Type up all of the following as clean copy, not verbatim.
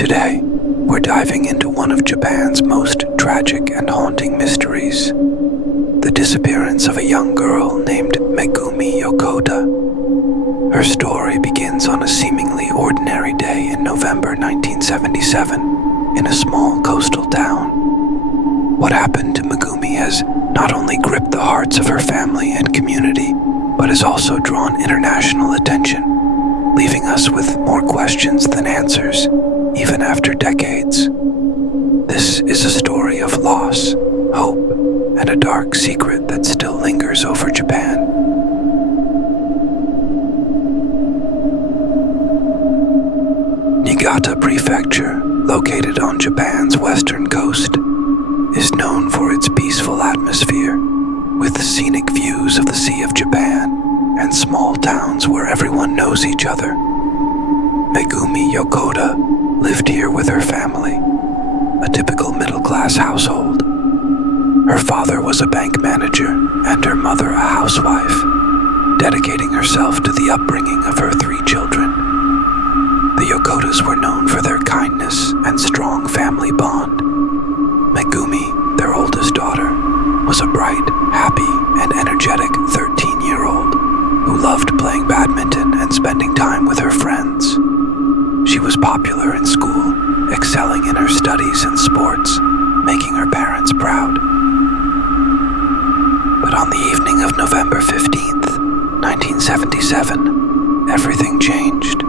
Today, we're diving into one of Japan's most tragic and haunting mysteries, the disappearance of a young girl named Megumi Yokota. Her story begins on a seemingly ordinary day in November 1977 in a small coastal town. What happened to Megumi has not only gripped the hearts of her family and community, but has also drawn international attention, leaving us with more questions than answers, even after decades. This is a story of loss, hope, and a dark secret that still lingers over Japan. Niigata Prefecture, located on Japan's western coast, is known for its peaceful atmosphere, with scenic views of the Sea of Japan and small towns where everyone knows each other. Megumi Yokota lived here with her family, a typical middle-class household. Her father was a bank manager and her mother a housewife, dedicating herself to the upbringing of her 3 children. The Yokotas were known for their kindness and strong family bond. Megumi, their oldest daughter, was a bright, happy, and energetic 13-year-old who loved playing badminton and spending time with her friends. She was popular in school, excelling in her studies and sports, making her parents proud. But on the evening of November 15th, 1977, everything changed.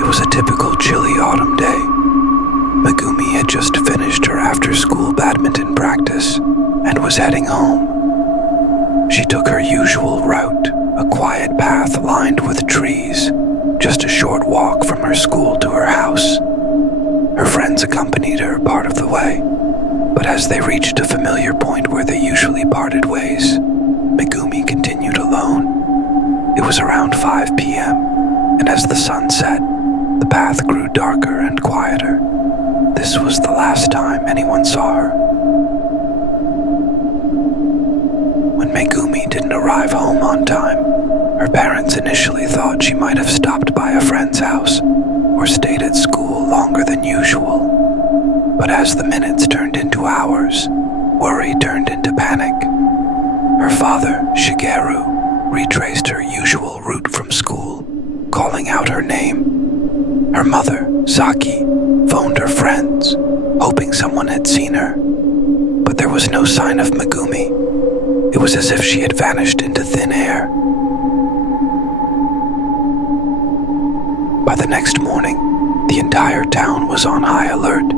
It was a typical chilly autumn day. Megumi had just finished her after-school badminton practice and was heading home. She took her usual route, a quiet path lined with trees, just a short walk from her school to her house. Her friends accompanied her part of the way, but as they reached a familiar point where they usually parted ways, Megumi continued alone. It was around 5 p.m., and as the sun set, the path grew darker and quieter. This was the last time anyone saw her. When Megumi didn't arrive home on time, her parents initially thought she might have stopped by a friend's house or stayed at school longer than usual. But as the minutes turned into hours, worry turned into panic. Her father, Shigeru, retraced her usual route from school, calling out her name. Her mother, Saki, phoned her friends, hoping someone had seen her. But there was no sign of Megumi. It was as if she had vanished into thin air. By the next morning, the entire town was on high alert.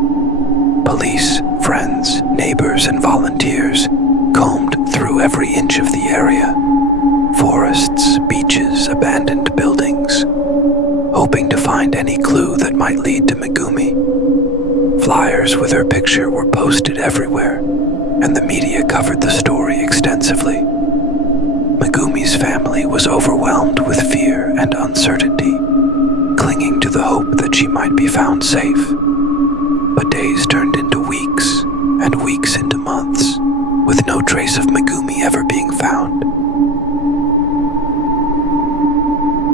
Police, friends, neighbors, and volunteers combed through every inch of the area. Forests, beaches, abandoned buildings, hoping to find any clue that might lead to Megumi. Flyers with her picture were posted everywhere, and the media covered the story extensively. Megumi's family was overwhelmed with fear and uncertainty, clinging to the hope that she might be found safe. But days turned into weeks, and weeks into months, with no trace of Megumi ever being found.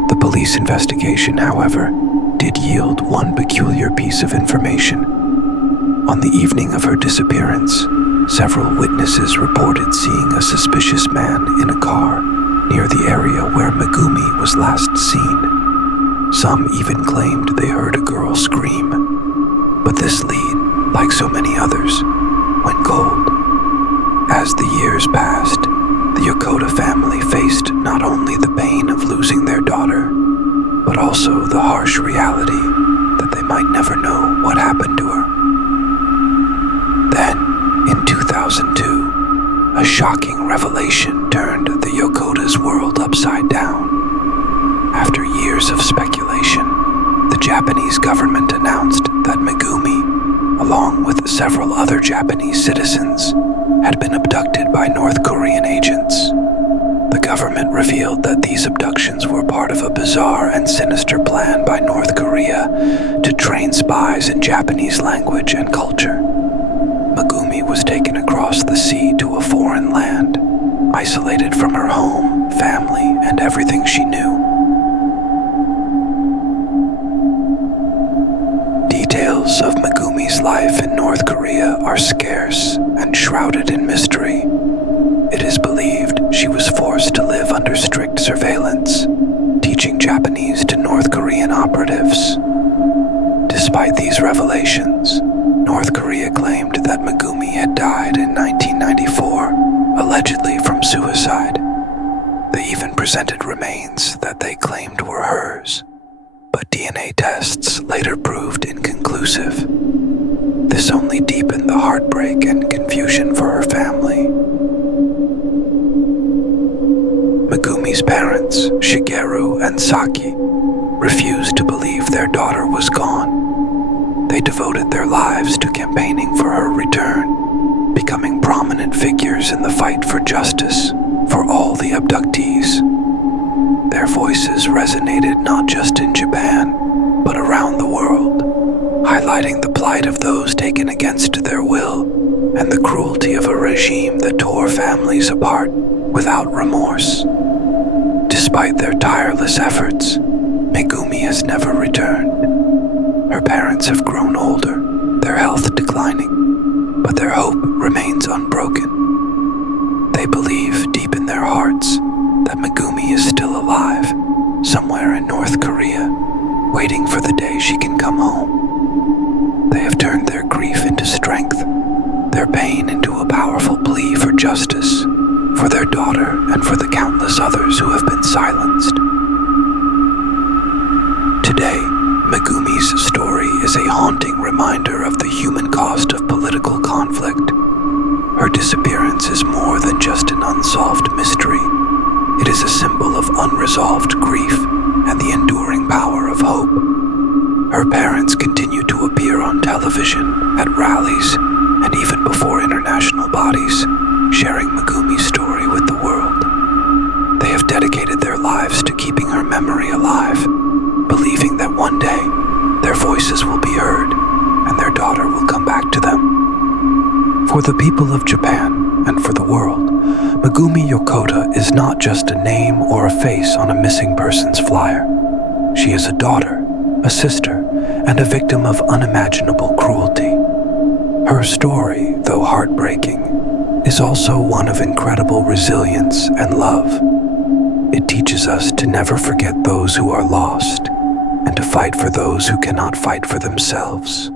The police investigation, however, did yield one peculiar piece of information. On the evening of her disappearance, several witnesses reported seeing a suspicious man in a car near the area where Megumi was last seen. Some even claimed they heard a girl scream. But this lead, like so many others, went cold. As the years passed, the Yokota family faced not only the pain of losing their daughter, but also the harsh reality that they might never know what happened to her. Then, in 2002, a shocking revelation turned the Yokota's world upside down. After years of speculation, the Japanese government announced that Megumi, along with several other Japanese citizens, had been abducted by North Korean agents. The government revealed that these abductions were part of a bizarre and sinister plan by North Korea to train spies in Japanese language and culture. Megumi was taken across the sea to a foreign land, isolated from her home, family, and everything she knew. life in North Korea are scarce and shrouded in mystery. It is believed she was forced to live under strict surveillance, teaching Japanese to North Korean operatives. Despite these revelations, North Korea claimed that Megumi had died in 1994, allegedly from suicide. They even presented remains that they claimed were hers, but DNA tests later proved inconclusive. This only deepened the heartbreak and confusion for her family. Megumi's parents, Shigeru and Saki, refused to believe their daughter was gone. They devoted their lives to campaigning for her return, becoming prominent figures in the fight for justice for all the abductees. Their voices resonated not just in Japan, but around the world, highlighting the plight of those taken against their will and the cruelty of a regime that tore families apart without remorse. Despite their tireless efforts, Megumi has never returned. Her parents have grown older, their health declining, but their hope remains unbroken. They believe deep in their hearts that Megumi is still alive, somewhere in North Korea, waiting for the day she can come home. They have turned their grief into strength, their pain into a powerful plea for justice, for their daughter and for the countless others who have been silenced. Today, Megumi's story is a haunting reminder of the human cost of political conflict. Her disappearance is more than just an unsolved mystery. It is a symbol of unresolved grief and the enduring power of hope. Her parents continue to appear on television, at rallies, and even before international bodies, sharing Megumi's story with the world. They have dedicated their lives to keeping her memory alive, believing that one day their voices will be heard and their daughter will come back to them. For the people of Japan and for the world, Megumi Yokota is not just a name or a face on a missing persons flyer. She is a daughter, a sister, and a victim of unimaginable cruelty. Her story, though heartbreaking, is also one of incredible resilience and love. It teaches us to never forget those who are lost and to fight for those who cannot fight for themselves.